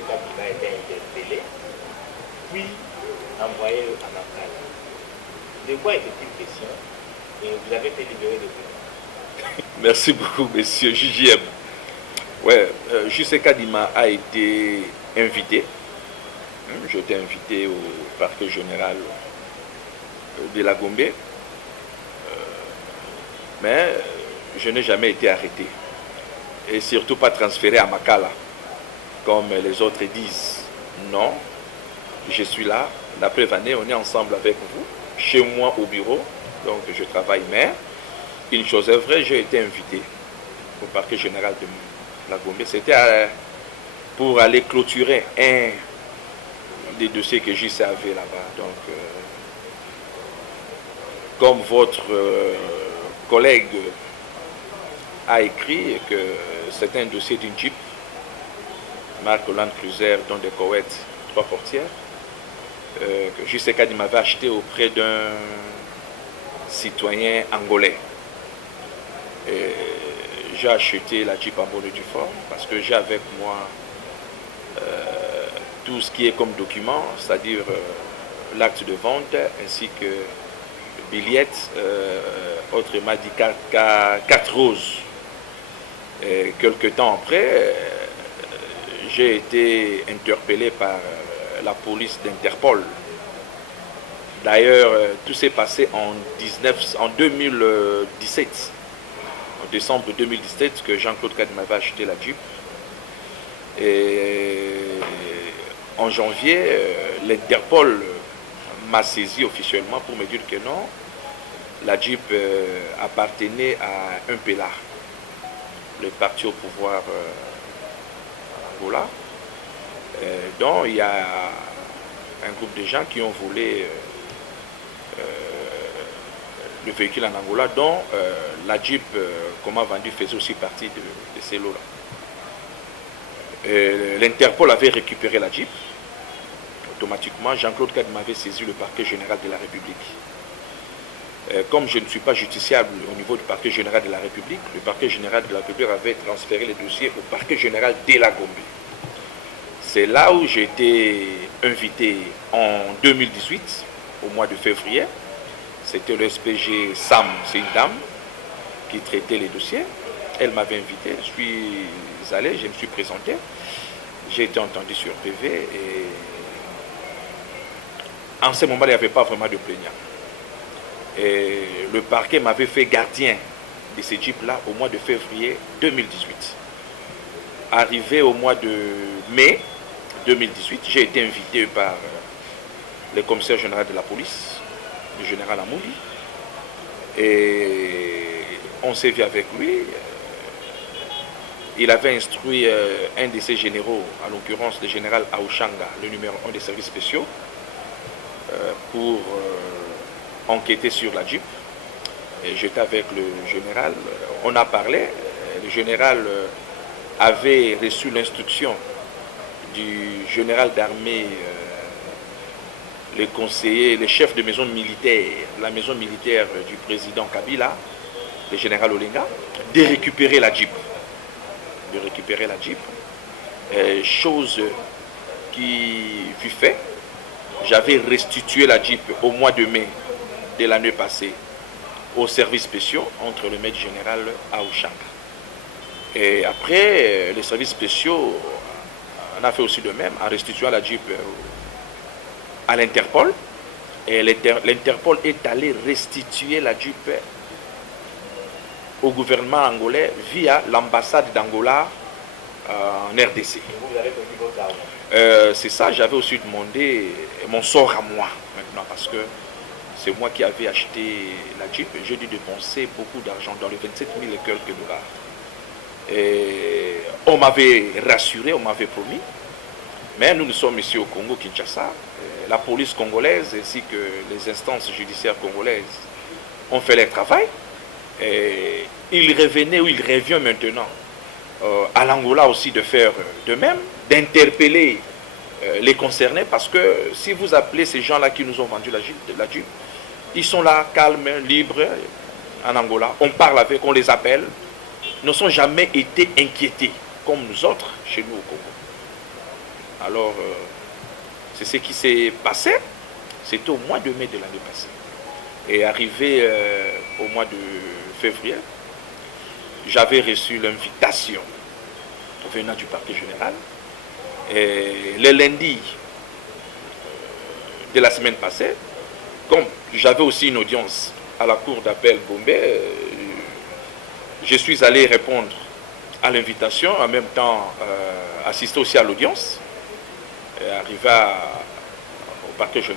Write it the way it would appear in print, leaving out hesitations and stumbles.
Kabila a été interpellé, puis envoyé à Makala. De quoi était-il question? Et vous avez été libéré de vous. Merci beaucoup, monsieur JJM. Ouais, Jussi Kadima a été invité. J'ai été invité au parquet général de la Gombe. Mais je n'ai jamais été arrêté. Et surtout pas transféré à Makala, comme les autres disent. Non, je suis là. La preuve année, on est ensemble avec vous, chez moi au bureau. Donc je travaille, mais une chose est vraie, j'ai été invité au parquet général de la Gombe. C'était pour aller clôturer un des dossiers que JC avait là-bas. Donc, comme votre collègue a écrit que c'est un dossier d'une Jeep, marque Land Cruiser, dont des Koweït, 3 portières, que JC Kadima m'avait acheté auprès d'un citoyen angolais. J'ai acheté la Jeep en bonne et due forme parce que j'ai avec moi tout ce qui est comme document, c'est-à-dire l'acte de vente ainsi que billette, autrement dit carte rose. Et quelque temps après, j'ai été interpellé par la police d'Interpol. D'ailleurs, tout s'est passé en 2017. En décembre 2017, que Jean-Claude Kadima m'avait acheté la Jeep. Et en janvier, l'Interpol m'a saisi officiellement pour me dire que non, la Jeep appartenait à un Pela, le parti au pouvoir en Angola. Donc il y a un groupe de gens qui ont volé le véhicule en Angola, dont la Jeep qu'on m'a vendu faisait aussi partie de ces lots-là. L'Interpol avait récupéré la Jeep. Automatiquement, Jean-Claude Kadima avait saisi le parquet général de la République. Comme je ne suis pas justiciable au niveau du parquet général de la République, le parquet général de la République avait transféré les dossiers au parquet général de la Gombe. C'est là où j'ai été invité en 2018, au mois de février. C'était le SPG Sam, c'est une dame qui traitait les dossiers. Elle m'avait invité, je suis allé, je me suis présenté. J'ai été entendu sur PV et en ce moment, il n'y avait pas vraiment de plaignant. Et le parquet m'avait fait gardien de ces jeeps-là au mois de février 2018. Arrivé au mois de mai 2018, j'ai été invité par le commissaire général de la police, le général Amouli. Et on s'est vu avec lui. Il avait instruit un de ses généraux, en l'occurrence le général Aouchanga, le numéro 1 des services spéciaux, pour enquêter sur la Jeep. Et j'étais avec le général, on a parlé, le général avait reçu l'instruction du général d'armée, les conseillers, les chefs de maison militaire, la maison militaire du président Kabila, le général Olenga, de récupérer la Jeep. Chose qui fut faite. J'avais restitué la Jeep au mois de mai de l'année passée aux services spéciaux entre le maître général Aouchanga. Et après, les services spéciaux, on a fait aussi de même en restituant la Jeep à l'Interpol. Et l'Interpol est allé restituer la Jeep au gouvernement angolais via l'ambassade d'Angola en RDC. C'est ça, j'avais aussi demandé mon sort à moi maintenant parce que c'est moi qui avais acheté la Jeep. J'ai dû dépenser beaucoup d'argent, dans les 27 000 et quelques dollars. Et on m'avait rassuré, on m'avait promis. Mais nous sommes ici au Congo, Kinshasa. La police congolaise ainsi que les instances judiciaires congolaises ont fait leur travail. Et il revenait ou il revient maintenant à l'Angola aussi de faire de même, d'interpeller les concernés, parce que si vous appelez ces gens-là qui nous ont vendu la Jeep, ils sont là, calmes, libres, en Angola, on parle avec, on les appelle, ne sont jamais été inquiétés, comme nous autres, chez nous au Congo. Alors, c'est ce qui s'est passé. C'était au mois de mai de l'année passée. Et arrivé au mois de février, j'avais reçu l'invitation venant du parquet général. Et le lundi de la semaine passée, comme j'avais aussi une audience à la cour d'appel Gombe, je suis allé répondre à l'invitation, en même temps assister aussi à l'audience, et arrivé au parquet général.